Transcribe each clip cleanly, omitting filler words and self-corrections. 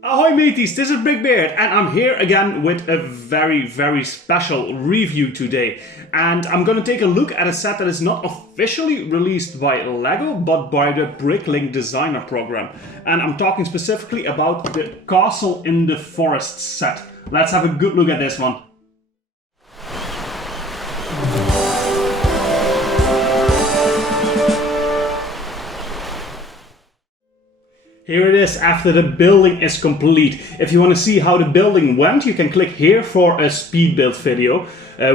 Ahoy mateys, this is BrickBeard and I'm here again with a very special review today. And I'm gonna take a look at a set that is not officially released by LEGO, but by the Bricklink Designer Program. And I'm talking specifically about the Castle in the Forest set. Let's have a good look at this one. Here it is after the building is complete. If you want to see how the building went, you can click here for a speed build video,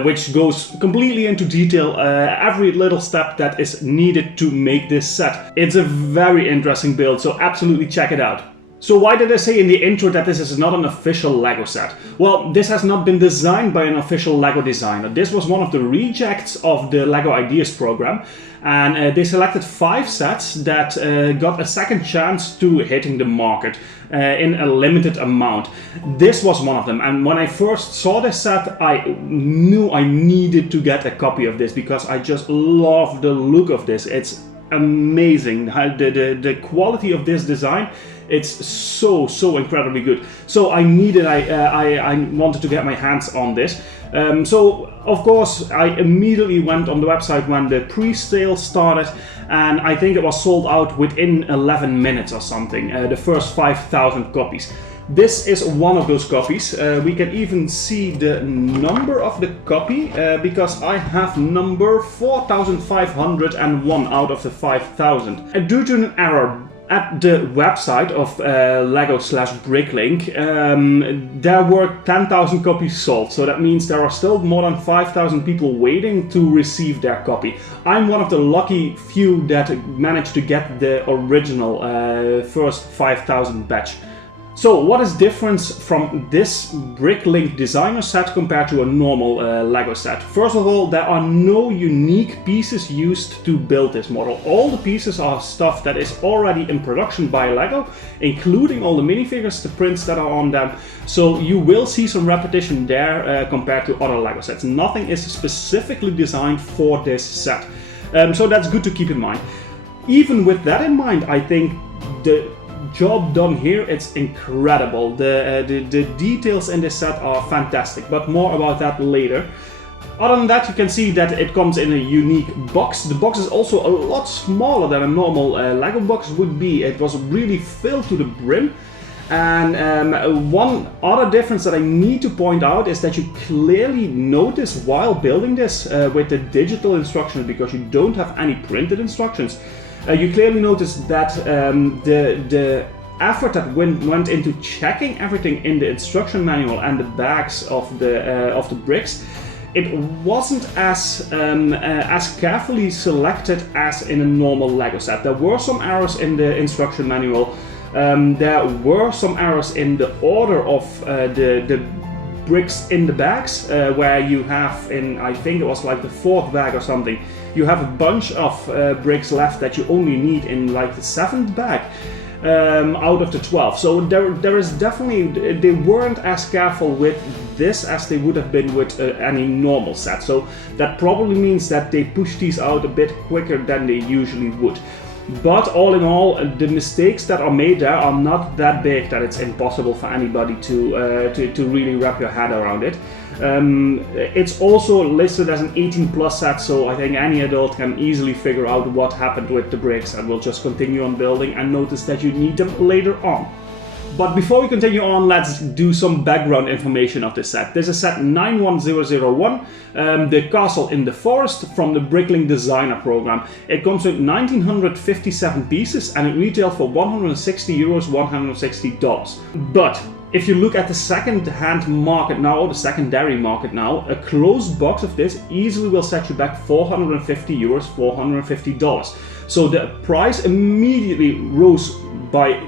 which goes completely into detail, every little step that is needed to make this set. It's a very interesting build, so absolutely check it out. So why did I say in the intro that this is not an official LEGO set? Well, this has not been designed by an official LEGO designer. This was one of the rejects of the LEGO Ideas program, and they selected 5 sets that got a second chance to hitting the market in a limited amount. This was one of them, and when I first saw this set, I knew I needed to get a copy of this because I just love the look of this. It's amazing. The quality of this design, it's so incredibly good. So I wanted to get my hands on this. So of course I immediately went on the website when the pre-sale started, and I think it was sold out within 11 minutes or something, the first 5,000 copies. This is one of those copies. We can even see the number of the copy because I have number 4,501 out of the 5,000. Due to an error at the website of Lego/Bricklink, there were 10,000 copies sold, so that means there are still more than 5,000 people waiting to receive their copy. I'm one of the lucky few that managed to get the original first 5,000 batch. So what is different from this Bricklink designer set compared to a normal LEGO set? First of all, there are no unique pieces used to build this model. All the pieces are stuff that is already in production by LEGO, including all the minifigures, the prints that are on them. So you will see some repetition there compared to other LEGO sets. Nothing is specifically designed for this set. So that's good to keep in mind. Even with that in mind, I think the job done here, it's incredible. The details in this set are fantastic, but more about that later. Other than that, you can see that it comes in a unique box. The box is also a lot smaller than a normal LEGO box would be. It was really filled to the brim. And one other difference that I need to point out is that you clearly notice while building this with the digital instructions, because you don't have any printed instructions, you clearly notice that the effort that went into checking everything in the instruction manual and the bags of the bricks, it wasn't as carefully selected as in a normal LEGO set. There were some errors in the instruction manual. There were some errors in the order of the bricks in the bags, where you have in, I think it was like the 4th bag or something, you have a bunch of bricks left that you only need in like the 7th bag out of the 12. So there is definitely, they weren't as careful with this as they would have been with any normal set. So that probably means that they push these out a bit quicker than they usually would. But all in all, the mistakes that are made there are not that big that it's impossible for anybody to really wrap your head around it. It's also listed as an 18+ set, so I think any adult can easily figure out what happened with the bricks, and will just continue on building and notice that you need them later on. But before we continue on, let's do some background information of this set. This is set 91001, the Castle in the Forest from the Bricklink Designer Program. It comes with 1957 pieces and it retails for €160, $160. But if you look at the second-hand market now, or the secondary market now, a closed box of this easily will set you back €450, $450. So the price immediately rose by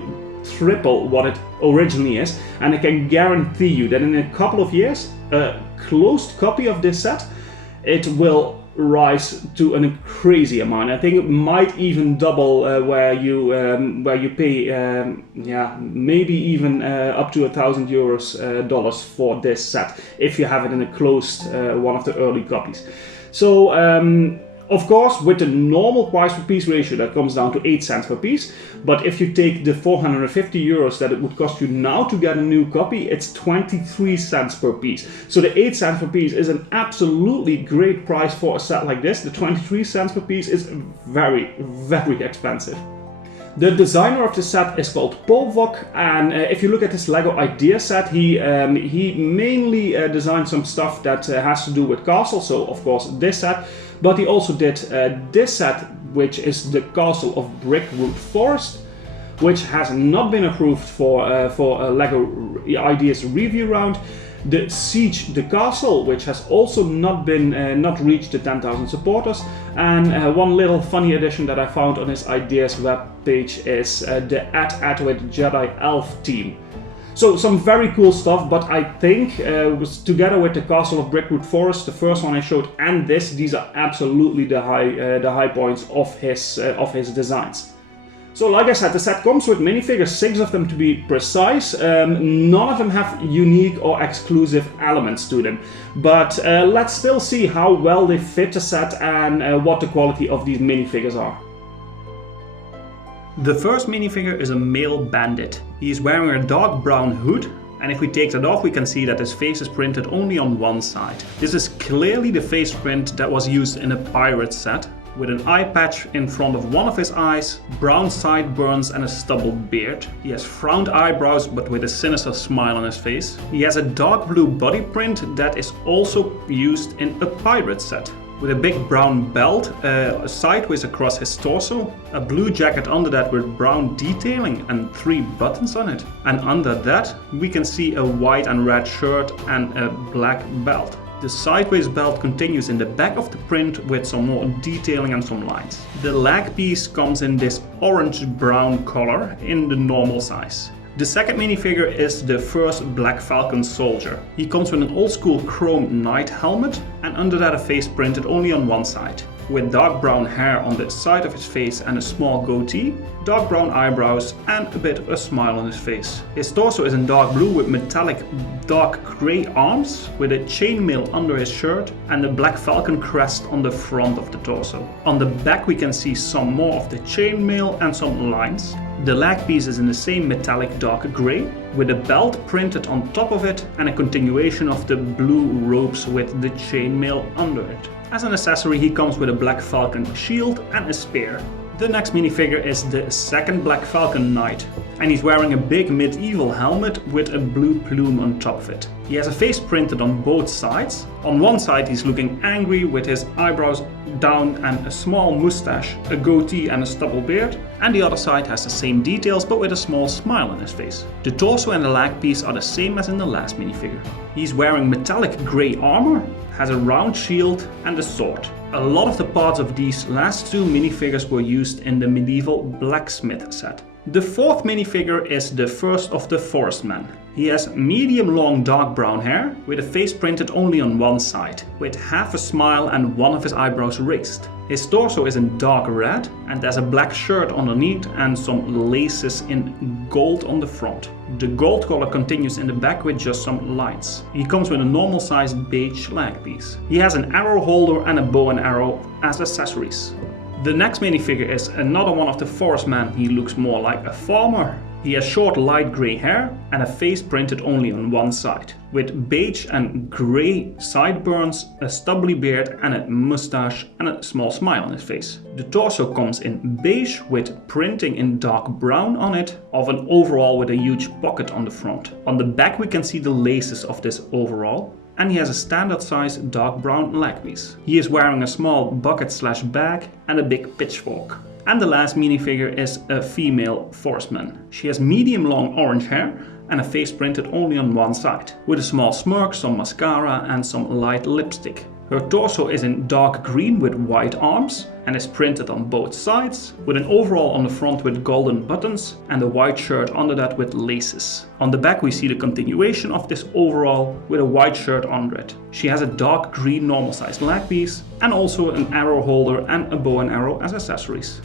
triple what it originally is, and I can guarantee you that in a couple of years, a closed copy of this set, it will rise to a crazy amount. I think it might even double where you pay maybe even up to €1,000 dollars for this set if you have it in a closed one of the early copies. So Of course, with the normal price per piece ratio, that comes down to 8 cents per piece. But if you take the 450 euros that it would cost you now to get a new copy, it's 23 cents per piece. So the 8 cents per piece is an absolutely great price for a set like this. The 23 cents per piece is very, very expensive. The designer of the set is called Povoq, and if you look at his LEGO idea set, he mainly designed some stuff that has to do with castles, so of course this set, but he also did this set, which is the castle of BrickBeard Forest, which has not been approved for a LEGO Ideas review round. The Siege the Castle, which has also not reached the 10,000 supporters, and one little funny addition that I found on his ideas webpage is the At with Jedi Elf team. So some very cool stuff, but I think together with the Castle of BrickBeard Forest, the first one I showed, and these are absolutely the high points of his designs. So like I said, the set comes with minifigures, 6 of them to be precise. None of them have unique or exclusive elements to them. But let's still see how well they fit the set and what the quality of these minifigures are. The first minifigure is a male bandit. He is wearing a dark brown hood, and if we take that off we can see that his face is printed only on one side. This is clearly the face print that was used in a pirate set, with an eye patch in front of one of his eyes, brown sideburns and a stubbled beard. He has frowned eyebrows but with a sinister smile on his face. He has a dark blue body print that is also used in a pirate set, with a big brown belt sideways across his torso, a blue jacket under that with brown detailing and 3 buttons on it. And under that we can see a white and red shirt and a black belt. The sideways belt continues in the back of the print with some more detailing and some lines. The leg piece comes in this orange-brown color in the normal size. The second minifigure is the first Black Falcon soldier. He comes with an old-school chrome knight helmet and under that a face printed only on one side, with dark brown hair on the side of his face and a small goatee, dark brown eyebrows and a bit of a smile on his face. His torso is in dark blue with metallic dark grey arms, with a chainmail under his shirt and the Black Falcon crest on the front of the torso. On the back we can see some more of the chainmail and some lines. The leg piece is in the same metallic dark grey, with a belt printed on top of it and a continuation of the blue ropes with the chainmail under it. As an accessory he comes with a Black Falcon shield and a spear. The next minifigure is the second Black Falcon Knight, and he's wearing a big medieval helmet with a blue plume on top of it. He has a face printed on both sides. On one side he's looking angry with his eyebrows down and a small moustache, a goatee and a stubble beard, and the other side has the same details but with a small smile on his face. The torso and the leg piece are the same as in the last minifigure. He's wearing metallic grey armor, has a round shield and a sword. A lot of the parts of these last 2 minifigures were used in the medieval blacksmith set. The fourth minifigure is the first of the Forest Men. He has medium long dark brown hair with a face printed only on one side, with half a smile and one of his eyebrows raised. His torso is in dark red and has a black shirt underneath and some laces in gold on the front. The gold color continues in the back with just some lines. He comes with a normal sized beige leg piece. He has an arrow holder and a bow and arrow as accessories. The next minifigure is another one of the Forest Men. He looks more like a farmer. He has short light grey hair and a face printed only on one side, with beige and grey sideburns, a stubbly beard and a moustache and a small smile on his face. The torso comes in beige with printing in dark brown on it of an overall with a huge pocket on the front. On the back we can see the laces of this overall, and he has a standard size dark brown leg piece. He is wearing a small bucket/bag and a big pitchfork. And the last minifigure is a female Forestman. She has medium long orange hair and a face printed only on one side, with a small smirk, some mascara and some light lipstick. Her torso is in dark green with white arms and is printed on both sides, with an overall on the front with golden buttons and a white shirt under that with laces. On the back we see the continuation of this overall with a white shirt under it. She has a dark green normal sized leg piece and also an arrow holder and a bow and arrow as accessories.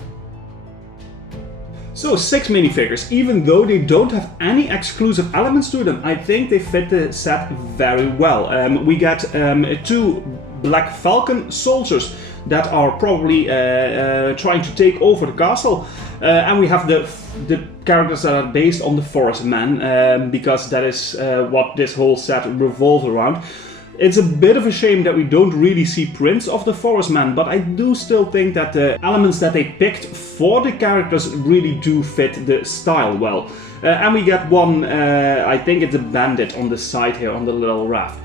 So 6 minifigures, even though they don't have any exclusive elements to them, I think they fit the set very well. We get 2 Black Falcon soldiers that are probably trying to take over the castle. And we have the characters that are based on the Forest Man, because that is what this whole set revolves around. It's a bit of a shame that we don't really see prints of the Forest Man, but I do still think that the elements that they picked for the characters really do fit the style well. And we get one, I think it's a bandit on the side here on the little raft.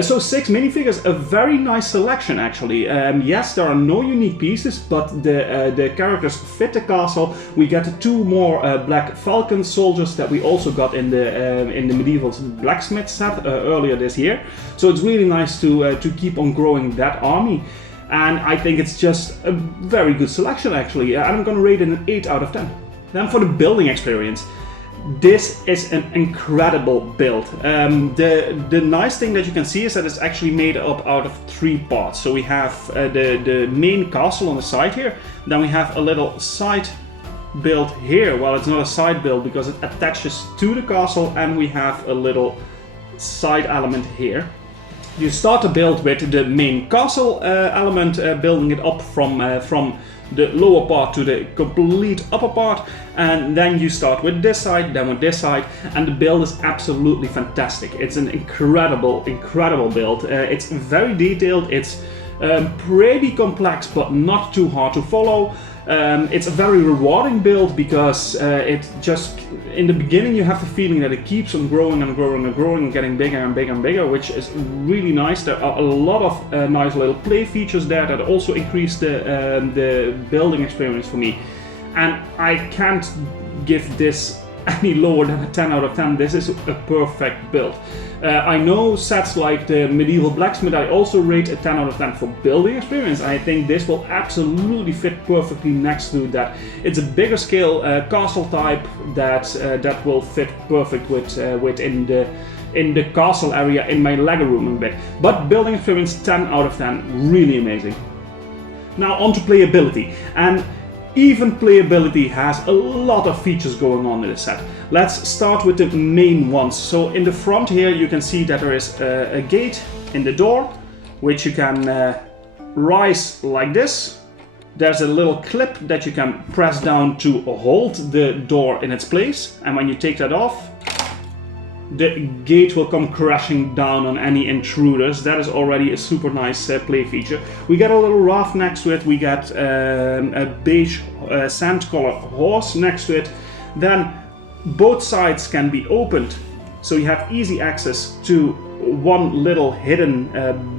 So 6 minifigures, a very nice selection actually. Yes, there are no unique pieces, but the characters fit the castle. We get 2 more Black Falcon soldiers that we also got in the medieval blacksmith set earlier this year. So it's really nice to keep on growing that army. And I think it's just a very good selection actually. I'm gonna rate it an 8 out of 10. Then for the building experience. This is an incredible build. The nice thing that you can see is that it's actually made up out of 3 parts. So we have the main castle on the side here. Then we have a little side build here. Well, it's not a side build because it attaches to the castle, and we have a little side element here. You start the build with the main castle element, building it up from the lower part to the complete upper part, and then you start with this side, then with this side, and the build is absolutely fantastic. It's an incredible build. It's very detailed, it's pretty complex but not too hard to follow. It's a very rewarding build because it just, in the beginning you have the feeling that it keeps on growing and growing and growing and getting bigger and bigger and bigger, which is really nice. There are a lot of nice little play features there that also increase the building experience for me. And I can't give this any lower than a 10 out of 10. This is a perfect build. I know sets like the medieval blacksmith I also rate a 10 out of 10 for building experience. I think this will absolutely fit perfectly next to that. It's a bigger scale castle type that will fit perfect within the castle area in my Lego room a bit. But building experience 10 out of 10, really amazing. Now on to playability. And even playability has a lot of features going on in the set. Let's start with the main ones. So in the front here you can see that there is a gate in the door, which you can rise like this. There's a little clip that you can press down to hold the door in its place, and when you take that off, the gate will come crashing down on any intruders. That is already a super nice play feature. We get a little raft next to it. We get a beige sand color horse next to it. Then both sides can be opened, so you have easy access to one little hidden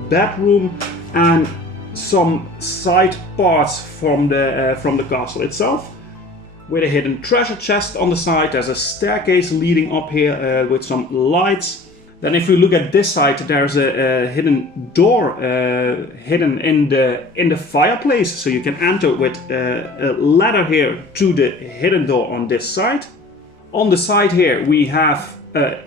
bedroom and some side parts from the castle itself, with a hidden treasure chest on the side. There's a staircase leading up here with some lights. Then if you look at this side, there's a hidden door hidden in the fireplace, so you can enter with a ladder here to the hidden door on this side. On the side here we have a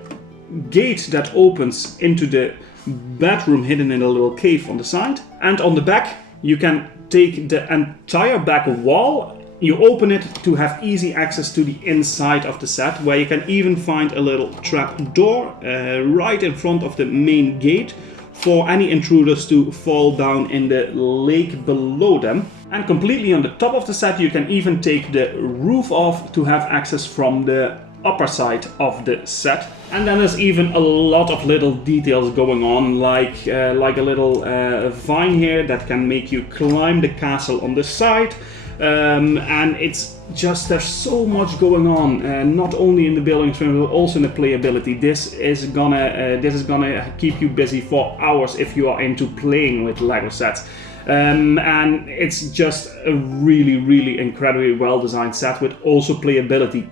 gate that opens into the bedroom hidden in a little cave on the side. And on the back you can take the entire back wall. You open it to have easy access to the inside of the set, where you can even find a little trap door right in front of the main gate for any intruders to fall down in the lake below them. And completely on the top of the set you can even take the roof off to have access from the upper side of the set. And then there's even a lot of little details going on, like a little vine here that can make you climb the castle on the side. And it's just, there's so much going on, not only in the building experience but also in the playability. This is gonna keep you busy for hours if you are into playing with Lego sets. And it's just a really incredibly well designed set with also playability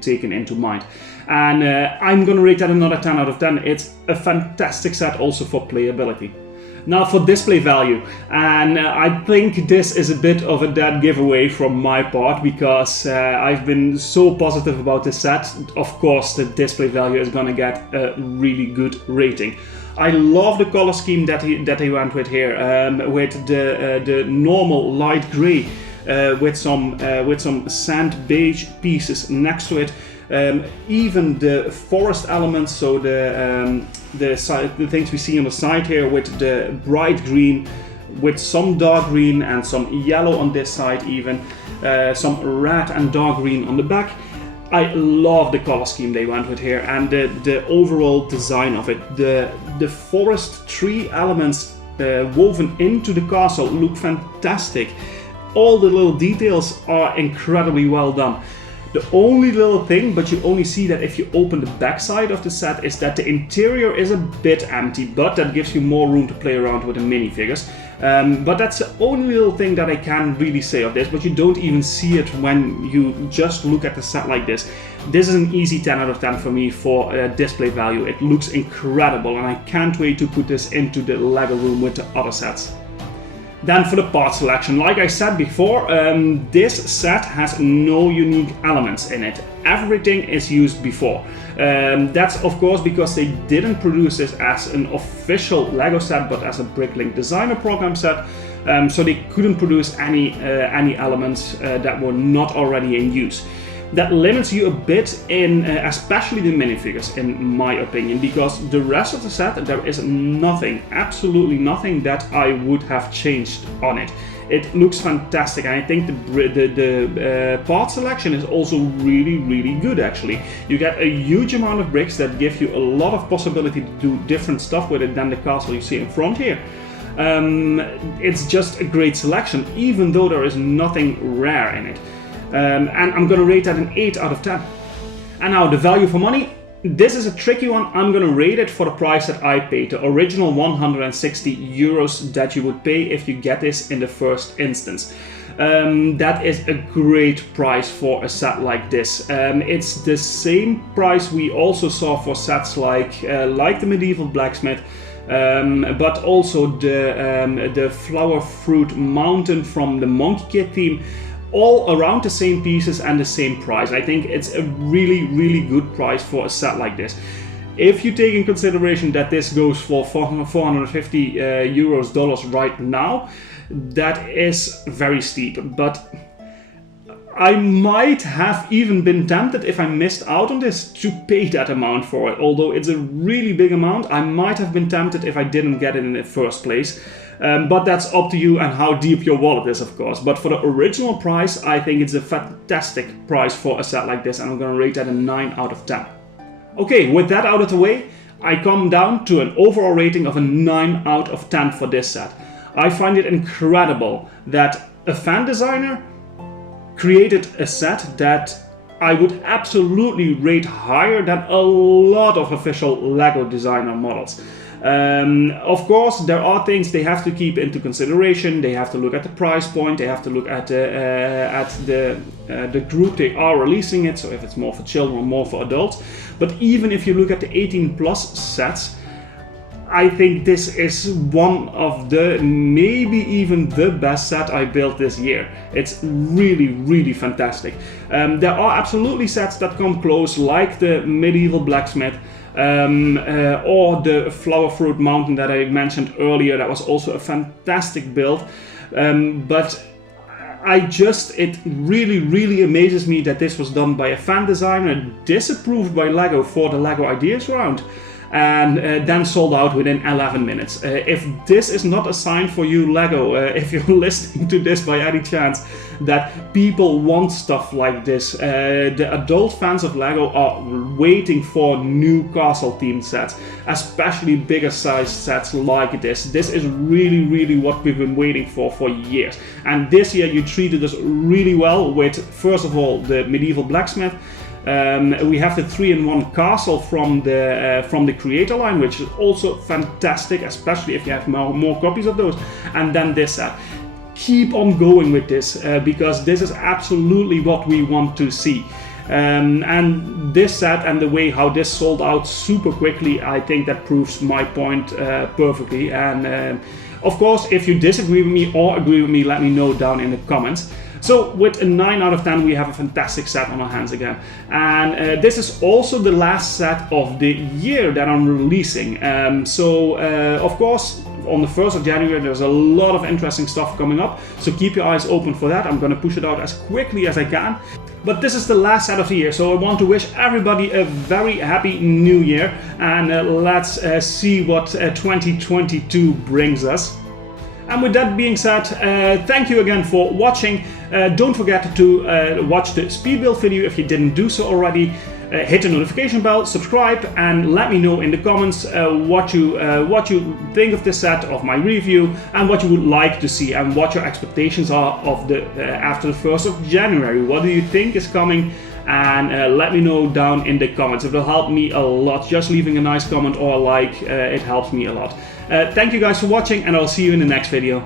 taken into mind. And I'm gonna rate that another 10 out of 10. It's a fantastic set also for playability. Now for display value, and I think this is a bit of a dead giveaway from my part, because I've been so positive about this set. Of course the display value is gonna get a really good rating. I love the color scheme that he went with here, with the normal light gray with some sand beige pieces next to it. Even the forest elements, so the things we see on the side here with the bright green, with some dark green and some yellow on this side, even some red and dark green on the back. I love the color scheme they went with here, and the overall design of it. The forest tree elements woven into the castle look fantastic. All the little details are incredibly well done. The only little thing, but you only see that if you open the back side of the set, is that the interior is a bit empty, but that gives you more room to play around with the minifigures. But that's the only little thing that I can really say of this, but you don't even see it when you just look at the set like this. This is an easy 10 out of 10 for me for display value. It looks incredible, and I can't wait to put this into the Lego room with the other sets. Then for the part selection, like I said before, this set has no unique elements in it. Everything is used before. That's of course because they didn't produce this as an official Lego set, but as a Bricklink designer program set. So they couldn't produce any elements that were not already in use. That limits you a bit in especially the minifigures, in my opinion, because the rest of the set, there is nothing, absolutely nothing that I would have changed on it. It looks fantastic, and I think the part selection is also really good actually. You get a huge amount of bricks that give you a lot of possibility to do different stuff with it than the castle you see in front here. It's just a great selection, even though there is nothing rare in it. And I'm gonna rate that an 8 out of 10. And now the value for money. This is a tricky one. I'm gonna rate it for the price that I paid, the original 160 euros that you would pay if you get this in the first instance. That is a great price for a set like this. It's the same price we also saw for sets like the Medieval Blacksmith, but also the Flower Fruit Mountain from the Monkey Kid theme. All around the same pieces and the same price. I think it's a really good price for a set like this. If you take in consideration that this goes for 450 euros right now, that is very steep. But I might have even been tempted, if I missed out on this, to pay that amount for it. Although it's a really big amount, I might have been tempted if I didn't get it in the first place. But that's up to you and how deep your wallet is, of course. But for the original price, I think it's a fantastic price for a set like this, and I'm gonna rate that a 9 out of 10. Okay, with that out of the way, I come down to an overall rating of a 9 out of 10 for this set. I find it incredible that a fan designer created a set that I would absolutely rate higher than a lot of official Lego designer models. Of course, there are things they have to keep into consideration. They have to look at the price point. They have to look at the group they are releasing it. So if it's more for children or more for adults. But even if you look at the 18+ sets, I think this is one of the, maybe even the best set I built this year. It's really fantastic. There are absolutely sets that come close, like the Medieval Blacksmith. Or the Flower Fruit Mountain that I mentioned earlier. That was also a fantastic build, but it really amazes me that this was done by a fan designer, disapproved by Lego for the Lego Ideas Round, and then sold out within 11 minutes. If this is not a sign for you, Lego, if you're listening to this by any chance, that people want stuff like this. The adult fans of Lego are waiting for new castle themed sets, especially bigger size sets like this. This is really what we've been waiting for years. And this year you treated us really well with, first of all, the Medieval Blacksmith. We have the 3-in-1 castle from the creator line, which is also fantastic, especially if you have more copies of those. And then this set. Keep on going with this, because this is absolutely what we want to see. And this set and the way how this sold out super quickly, I think that proves my point perfectly. And of course, if you disagree with me or agree with me, let me know down in the comments. So with a 9 out of 10, we have a fantastic set on our hands again. And this is also the last set of the year that I'm releasing. Of course, on the 1st of January, there's a lot of interesting stuff coming up. So keep your eyes open for that. I'm going to push it out as quickly as I can. But this is the last set of the year, so I want to wish everybody a very happy new year, and let's see what 2022 brings us. And with that being said, thank you again for watching. Don't forget to watch the speed build video if you didn't do so already. Hit the notification bell, subscribe, and let me know in the comments what you think of this set, of my review, and what you would like to see, and what your expectations are of the after the 1st of January. What do you think is coming? And let me know down in the comments. It will help me a lot. Just leaving a nice comment or a like, it helps me a lot. Thank you guys for watching, and I'll see you in the next video.